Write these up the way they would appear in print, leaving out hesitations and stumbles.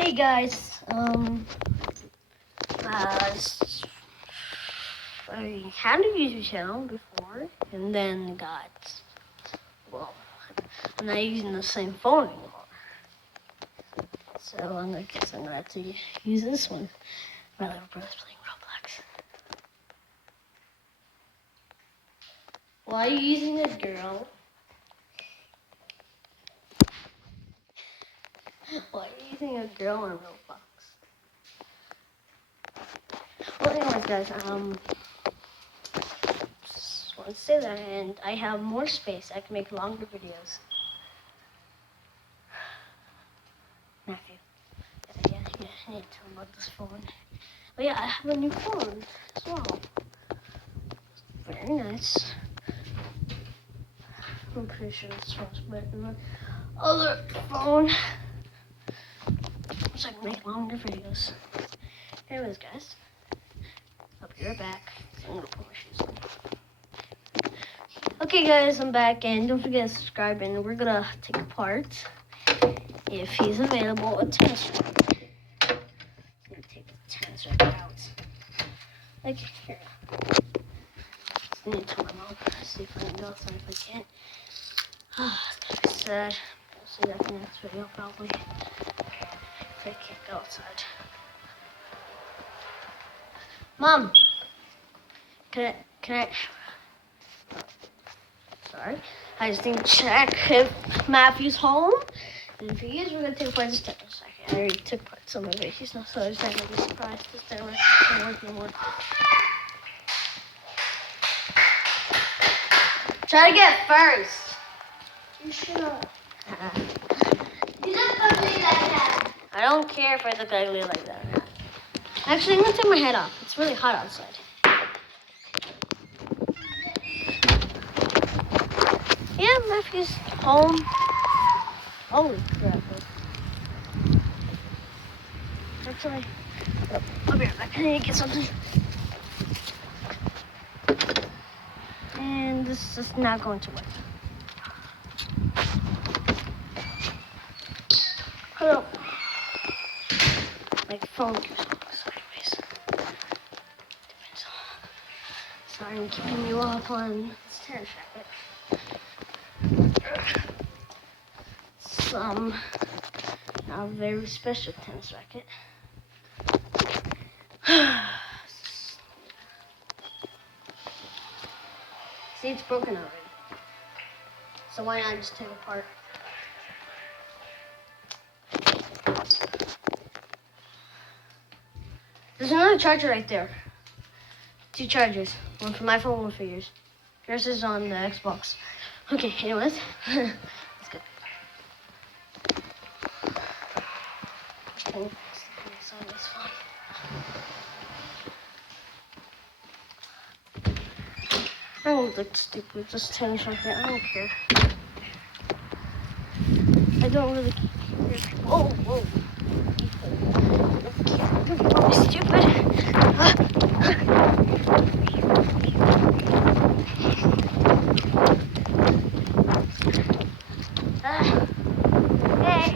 Hey guys, I had a YouTube channel before, and then well, I'm not using the same phone anymore. So I guess I'm gonna have to use this one. My little brother's playing Roblox. Why are you using a girl? Why are you using a girl in Roblox? Well, anyways, guys, just want to say that, and I have more space. I can make longer videos. Matthew, yeah, I need to tell him about this phone. But yeah, I have a new phone as well. Very nice. I'm pretty sure this one's better than my other phone. So I can make longer videos. Anyways, guys, I'll be right back. So I'm gonna put my shoes on. Okay, guys, I'm back, and don't forget to subscribe. And we're gonna take apart, if he's available, a tennis racket. I'm gonna take the tennis racket out. Like here. I need to tell my mom. See if I can go outside. If I can't, it's gonna be sad. I'll see that in the next video probably. If I can't go outside. Mom, can I? Sorry, I just need to check if Matthew's home. And if he is, we're gonna take apart his tennis racket. I already took apart some of it. He's not, so he's not gonna be surprised. This tennis racket doesn't work anymore. Try to get first. You should. You look ugly like that. I don't care if I look ugly like that. Actually, I'm gonna take my head off. It's really hot outside. Yeah, Matthew's home. Holy crap. Actually, I'll be right back. I need to get something. And this is just not going to work. Hello. My phone keeps going sideways. Sorry, I'm keeping you up on this tennis racket. Some a very special tennis racket. See, it's broken already. So why not just take it apart? There's another charger right there. 2 chargers. One for my phone, one for yours. Yours is on the Xbox. Okay, anyways. Let's go. Oh, it's always fun. I don't look stupid with this tennis racket. I don't care. I don't really care. Oh, whoa. Don't be stupid. Hey.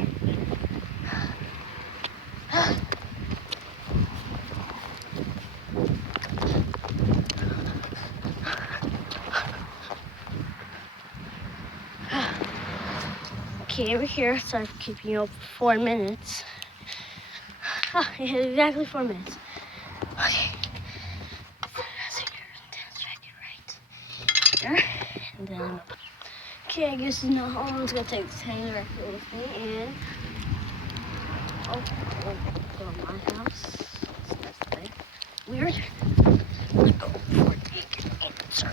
Okay, we're here, so I've keeping you up for 4 minutes. It hit exactly 4 minutes. Okay. So your tennis racket right there. And then, okay, I guess he's not home. I'm just gonna take the tennis racket with me and go to my house. That's the thing. Weird. Let's go for the answer.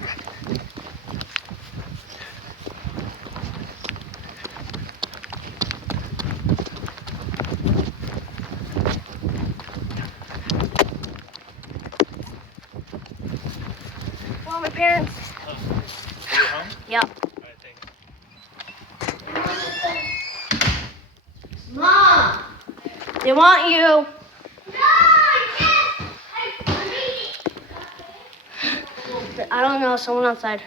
Well, my parents. Oh. Are you home? Yep. All right, thanks. Mom! They want you. No, I can't. I'm reading. I don't know, someone outside.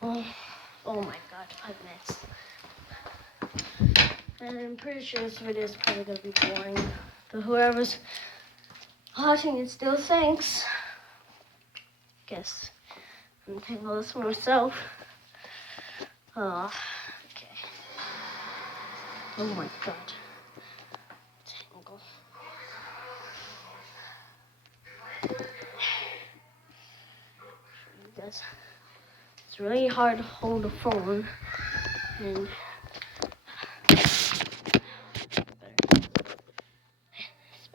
Well, Oh my god, 5 minutes. And I'm pretty sure this video is probably gonna be boring. But whoever's watching it still thanks. Guess I'm tangle this for myself. Oh, okay. Oh my god. Tangle. Guys, it's really hard to hold a phone and it's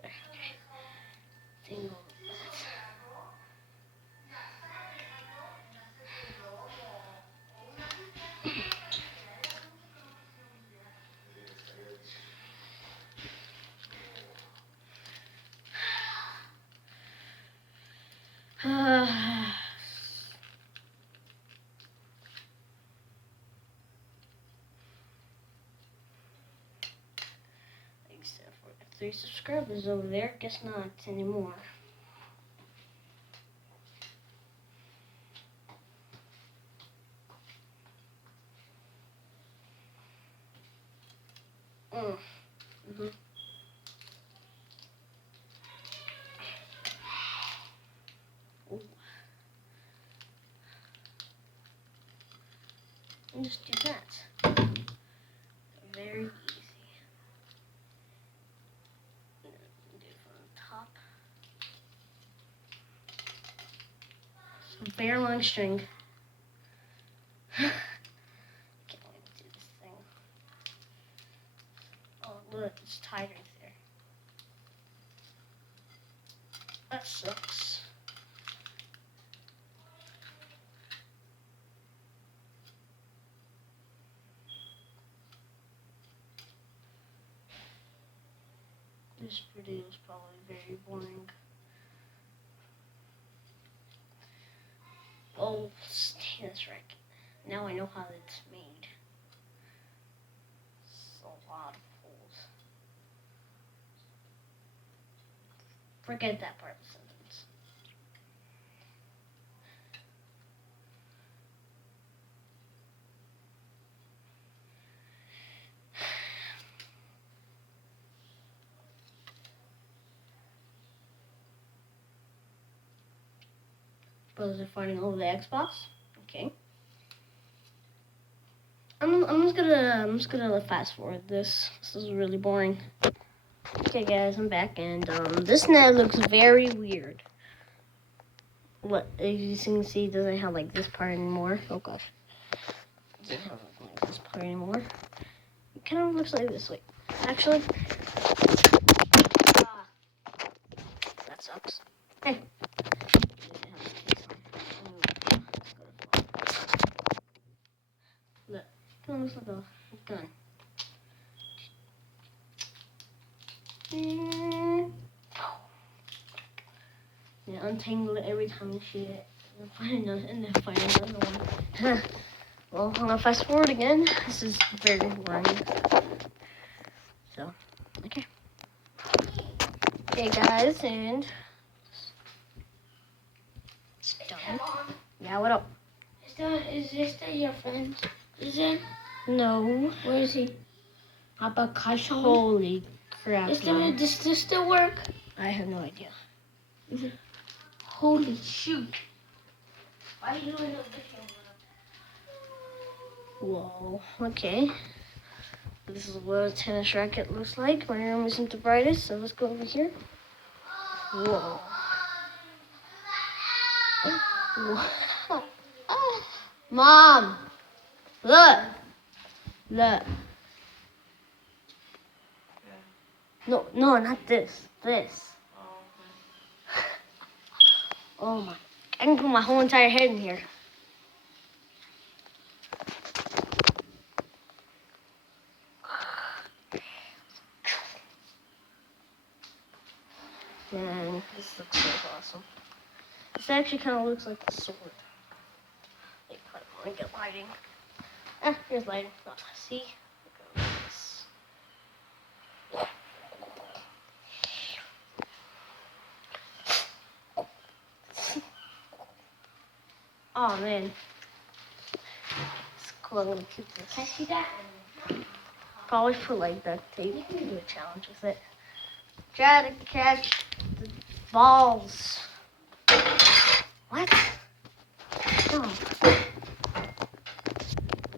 better. Okay. Tangle. Except for 3 subscribers over there. Guess not anymore. Mm-hmm. Ooh. And just do that. Very easy. And then do it from the top. Some very long string. Can't wait to do this thing. Oh look, it's tied right there. That sucks. This video is probably very boring. Oh, tennis racket. Now I know how it's made. It's a lot of holes. Forget that part of the sentence. Brothers are fighting over the Xbox. Okay. I'm just gonna fast forward this. This is really boring. Okay, guys, I'm back, and this net looks very weird. What, as you can see, it doesn't have like this part anymore. Oh gosh, it doesn't have like this part anymore. It kind of looks like this. Wait, actually, that sucks. Hey. Look, it looks like a gun. Yeah, untangle it every time you shoot it. And then find another one. Well, I'm gonna fast forward again. This is very boring. So, okay. Okay, guys, and done. Yeah, what up? Is this your friend? Is it? No. Where is he? Abakashi. Holy crap. Does this still work? I have no idea. Holy shoot. Why are you doing a video? Whoa. Okay. This is what a tennis racket looks like. My room isn't the brightest, so let's go over here. Whoa. Whoa. Mom! Look! Look. No, not this. This. Oh my. I can put my whole entire head in here. Man, this looks so awesome. This actually kind of looks like a sword. Wait, I want to get lighting. Here's lighting. Oh, see? Look at this. Oh man. It's Cool, I'm gonna keep this. Can I see that? Probably put like duct tape. You can do a challenge with it. Try to catch the balls. What? No.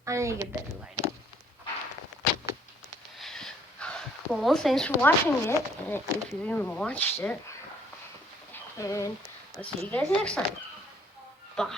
I need to get better lighting. Well, thanks for watching it, if you even watched it. And I'll see you guys next time. Bye.